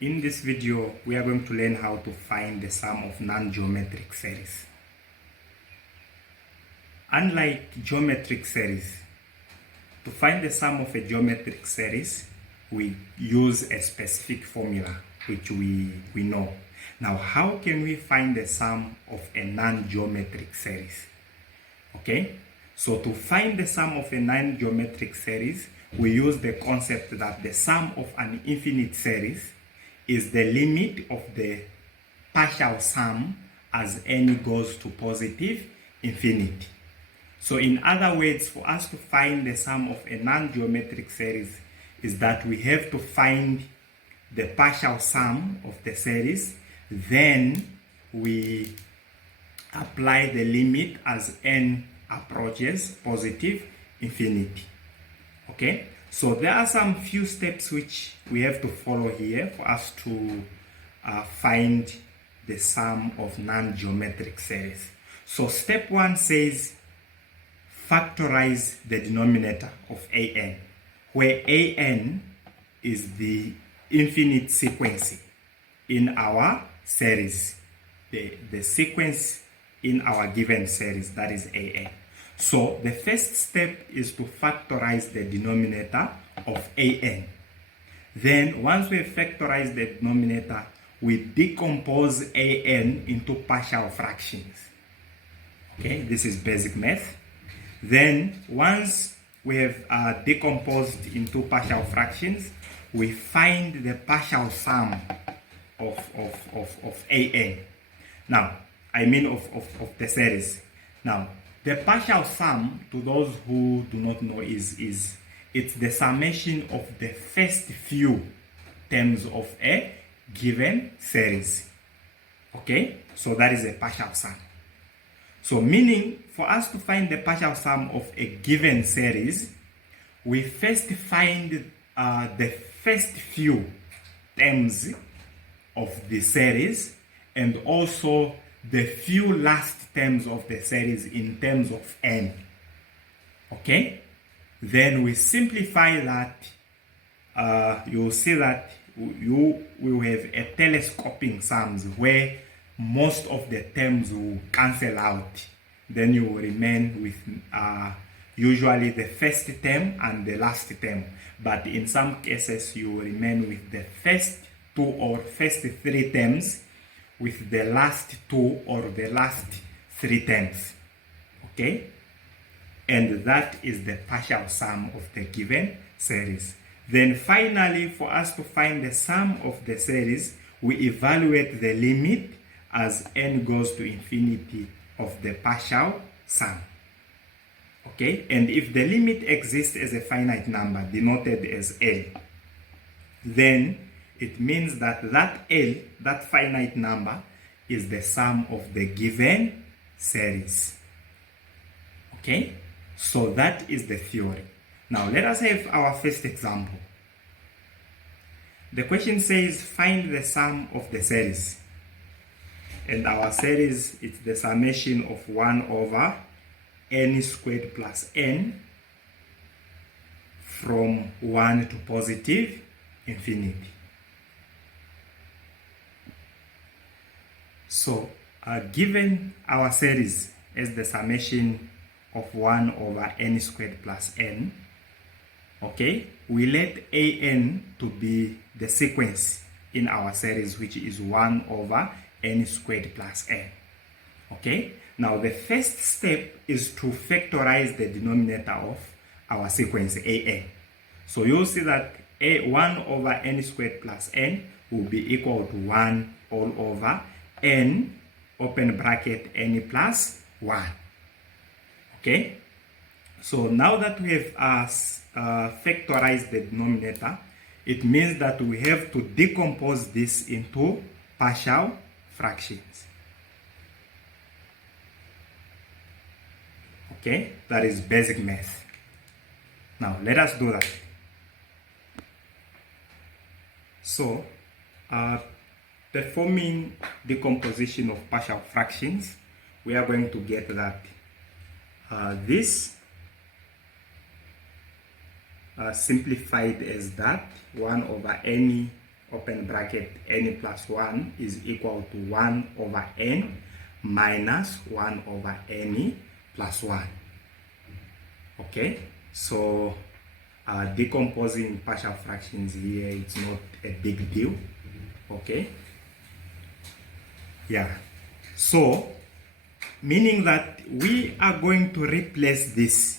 In this video, we are going to learn how to find the sum of non-geometric series. Unlike geometric series, to find the sum of a geometric series, we use a specific formula which we know. Now, how can we find the sum of a non-geometric series? Okay, so to find the sum of a non-geometric series, we use the concept that the sum of an infinite series is the limit of the partial sum as n goes to positive infinity. So in other words, for us to find the sum of a non-geometric series is that we have to find the partial sum of the series, then we apply the limit as n approaches positive infinity. Okay, so there are some few steps which we have to follow here for us to find the sum of non-geometric series. So step 1 says factorize the denominator of an, where an is the infinite sequence in our series, the sequence in our given series, that is an. So the first step is to factorize the denominator of an. Then once we have factorized the denominator, we decompose an into partial fractions. Okay, this is basic math. Then once we have decomposed into partial fractions, we find the partial sum of an. Now, I mean of the series. Now, the partial sum, to those who do not know, it's the summation of the first few terms of a given series. Okay, so that is a partial sum. So meaning, for us to find the partial sum of a given series, we first find the first few terms of the series and also the few last terms of the series in terms of n. Okay, then we simplify that. You'll see that you will have a telescoping sums where most of the terms will cancel out. Then you will remain with usually the first term and the last term, but in some cases you will remain with the first two or first three terms with the last two or the last three terms. Okay, and that is the partial sum of the given series. Then finally, for us to find the sum of the series, we evaluate the limit as n goes to infinity of the partial sum. Okay, and if the limit exists as a finite number denoted as L, then it means that L, that finite number, is the sum of the given series. Okay, so that is the theory. Now let us have our first example. The question says find the sum of the series. And our series is the summation of 1 over n squared plus n from 1 to positive infinity. So, given our series as the summation of 1 over n squared plus n, okay, we let an to be the sequence in our series, which is 1 over n squared plus n. Okay, now the first step is to factorize the denominator of our sequence an. So you'll see that 1 over n squared plus n will be equal to 1 all over n, open bracket, n plus 1. Okay, so now that we have factorized the denominator, it means that we have to decompose this into partial fractions. Okay, that is basic math. Now let us do that. So performing decomposition of partial fractions, we are going to get that this simplified as that 1 over n open bracket, n plus 1 is equal to 1 over n minus 1 over n plus 1. Okay, so decomposing partial fractions here, it's not a big deal. Okay, yeah, so meaning that we are going to replace this.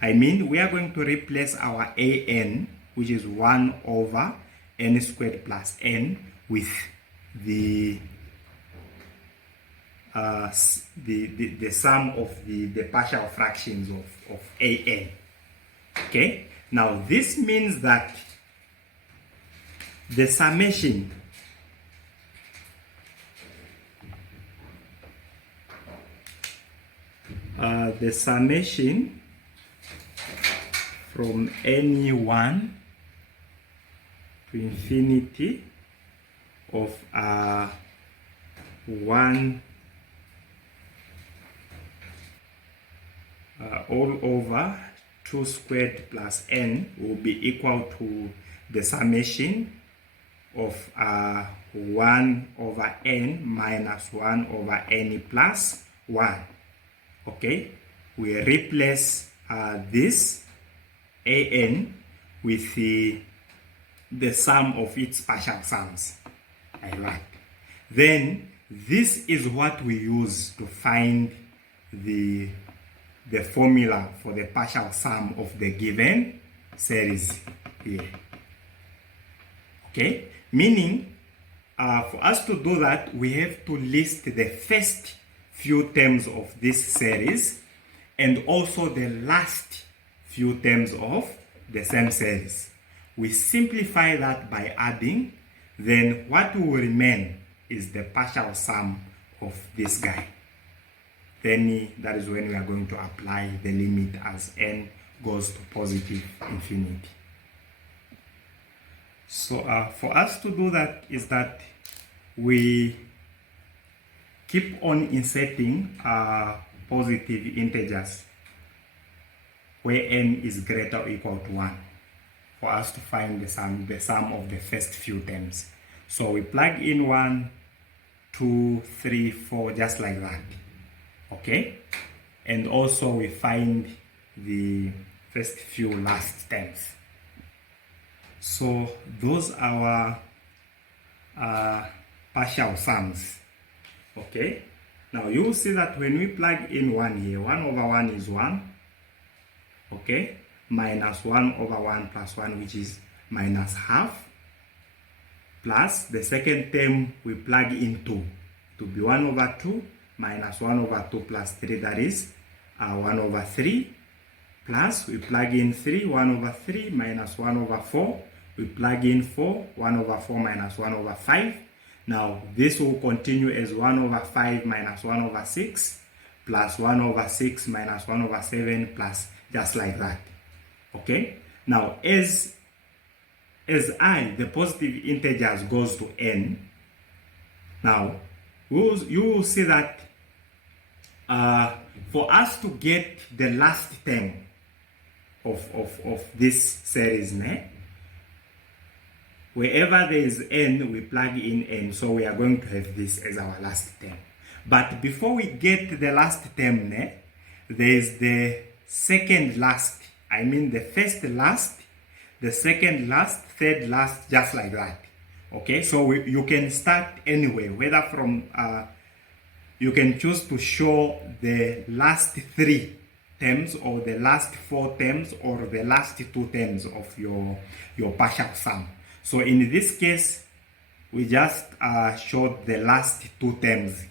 We are going to replace our an, which is 1 over n squared plus n, with the sum of the partial fractions of an. Okay, now this means that the summation from n1 to infinity of 1 all over 2 squared plus n will be equal to the summation of 1 over n minus 1 over n plus 1. Okay, we replace this an with the sum of its partial sums. Then this is what we use to find the formula for the partial sum of the given series here. Okay, meaning for us to do that, we have to list the first few terms of this series and also the last few terms of the same series. We simplify that by adding, then what will remain is the partial sum of this guy. Then that is when we are going to apply the limit as n goes to positive infinity. So for us to do that is that we keep on inserting positive integers where n is greater or equal to 1 for us to find the sum of the first few terms. So we plug in 1, 2, 3, 4, just like that. Okay, and also we find the first few last terms. So those are our partial sums. Okay, now you will see that when we plug in 1 here, 1 over 1 is 1. Okay, minus 1 over 1 plus 1, which is minus half, plus the second term we plug in 2 to be 1 over 2 minus 1 over 2 plus 3, that is 1 over 3, plus we plug in 3, 1 over 3 minus 1 over 4, we plug in 4, 1 over 4 minus 1 over 5. Now this will continue as 1 over 5 minus 1 over 6 plus 1 over 6 minus 1 over 7 plus just like that. Okay, now as the positive integers goes to n, now you will see that for us to get the last term of this series, wherever there is n, we plug in n, so we are going to have this as our last term. But before we get the last term, there is the second last, the first last, the second last, third last, just like that. Okay, so you can start anyway, whether from you can choose to show the last 3 terms or the last 4 terms or the last 2 terms of your partial sum. So in this case, we just showed the last 2 terms.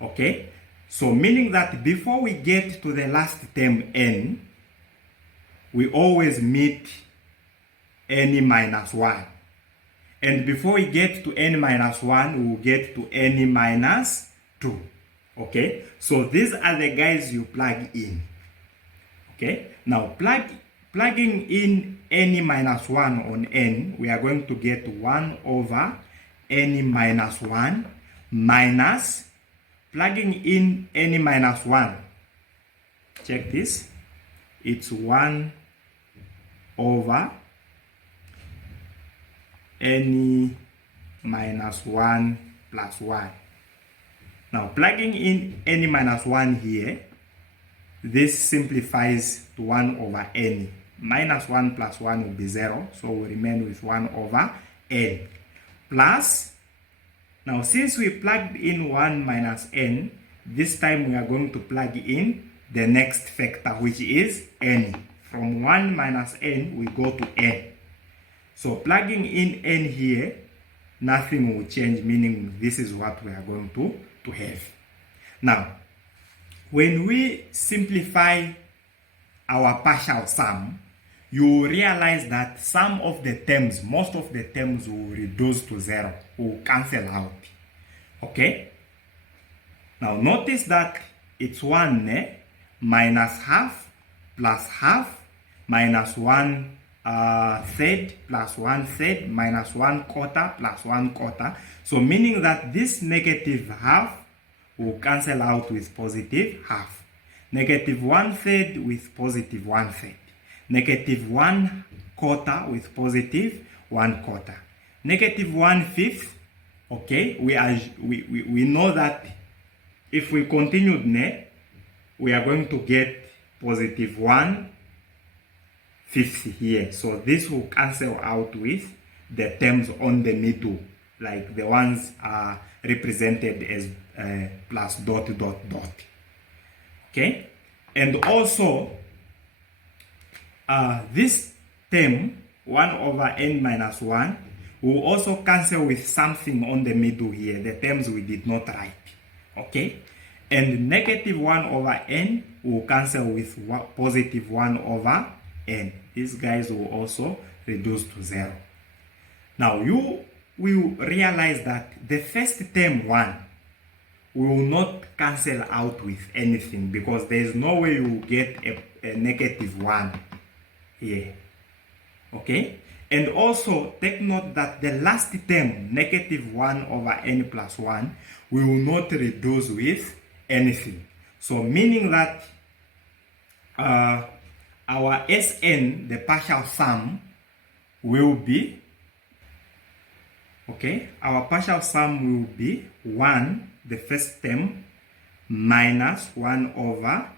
Okay, so meaning that before we get to the last term n, we always meet n minus 1. And before we get to n minus 1, we will get to n minus 2. Okay, so these are the guys you plug in. Okay, now plugging in n minus 1 on n, we are going to get 1 over n minus 1 minus, plugging in n minus 1, check this, it's 1 over any minus 1 plus 1. Now plugging in any minus 1 here, this simplifies to 1 over n. Minus 1 plus 1 will be 0, so we remain with 1 over n. Plus, now since we plugged in 1 minus n, this time we are going to plug in the next factor, which is n. From 1 minus n, we go to n. So plugging in n here, nothing will change, meaning this is what we are going to have. Now, when we simplify our partial sum, you realize that some of the terms, most of the terms will reduce to 0, will cancel out. Okay? Now notice that it's 1 minus half plus half minus 1 third plus 1 third minus 1 quarter plus 1 quarter. So meaning that this negative half will cancel out with positive half. Negative 1 third with positive 1 third. Negative 1 quarter with positive 1 quarter. Negative 1 fifth. Okay, we know that if we continue, we are going to get positive 1 fifth here. So this will cancel out with the terms on the middle, like the ones are represented as plus dot dot dot. Okay, and also this term 1 over n minus 1 will also cancel with something on the middle here, the terms we did not write. Okay, and negative 1 over n will cancel with positive 1 over n. These guys will also reduce to 0. Now you will realize that the first term 1 will not cancel out with anything, because there is no way you will get a negative 1 here. Okay, and also take note that the last term, negative 1 over n plus 1, will not reduce with anything. So meaning that our Sn, the partial sum, will be, okay, our partial sum will be 1, the first term, minus 1 over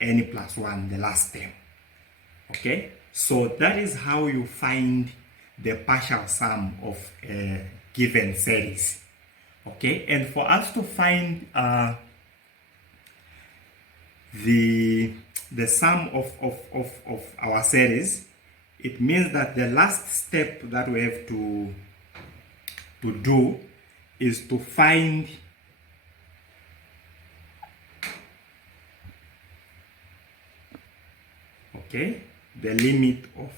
n plus 1, the last term. Okay, so that is how you find the partial sum of a given series. Okay, and for us to find the sum of our series, it means that the last step that we have to do is to find the limit of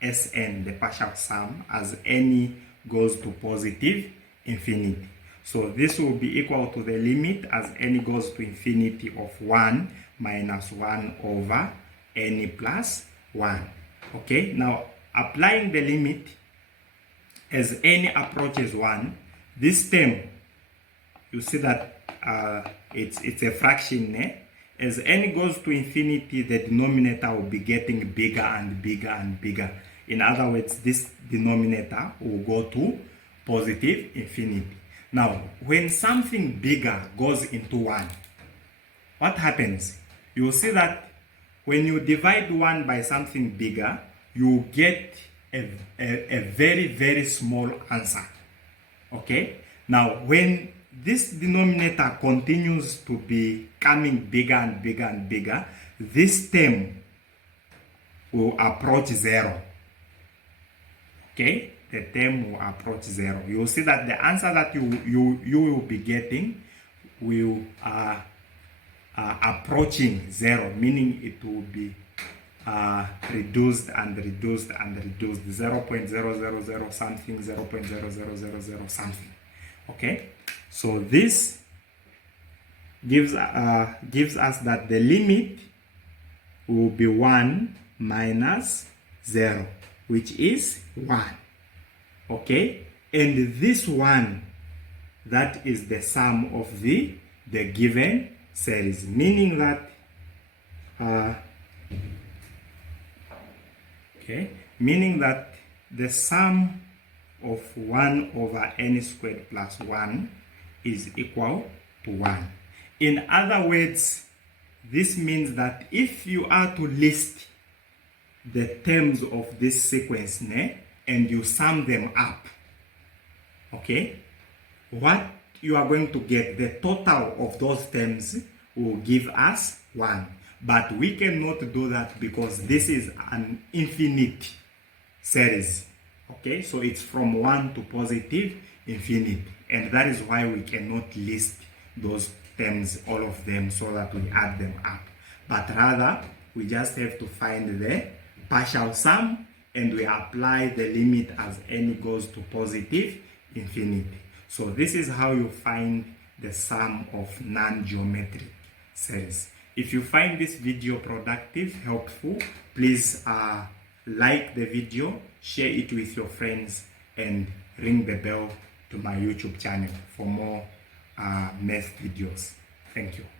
Sn, the partial sum, as n goes to positive infinity. So this will be equal to the limit as n goes to infinity of 1 minus 1 over n plus 1. Okay, now applying the limit as n approaches 1, this term, you see that it's a fraction. As n goes to infinity, the denominator will be getting bigger and bigger and bigger. In other words, this denominator will go to positive infinity. Now, when something bigger goes into 1, what happens? You will see that when you divide 1 by something bigger, you get a very, very small answer. Okay? Now, when this denominator continues to be coming bigger and bigger and bigger, this term will approach 0. Okay, the term will approach 0. You will see that the answer that you will be getting will approaching 0, meaning it will be reduced and reduced and reduced, 0.000 something, 0.0000 something. Okay, so this gives us that the limit will be 1 minus 0, which is 1. Okay, and this 1, that is the sum of the given series, meaning that meaning that the sum of 1 over n squared plus 1 is equal to 1. In other words, this means that if you are to list the terms of this sequence and you sum them up, okay, what you are going to get, the total of those terms will give us 1. But we cannot do that because this is an infinite series. Okay, so it's from 1 to positive infinity, and that is why we cannot list those terms, all of them, so that we add them up. But rather, we just have to find the partial sum and we apply the limit as n goes to positive infinity. So this is how you find the sum of non-geometric series. If you find this video productive, helpful, please like the video, share it with your friends, and ring the bell to my YouTube channel for more math videos. Thank you.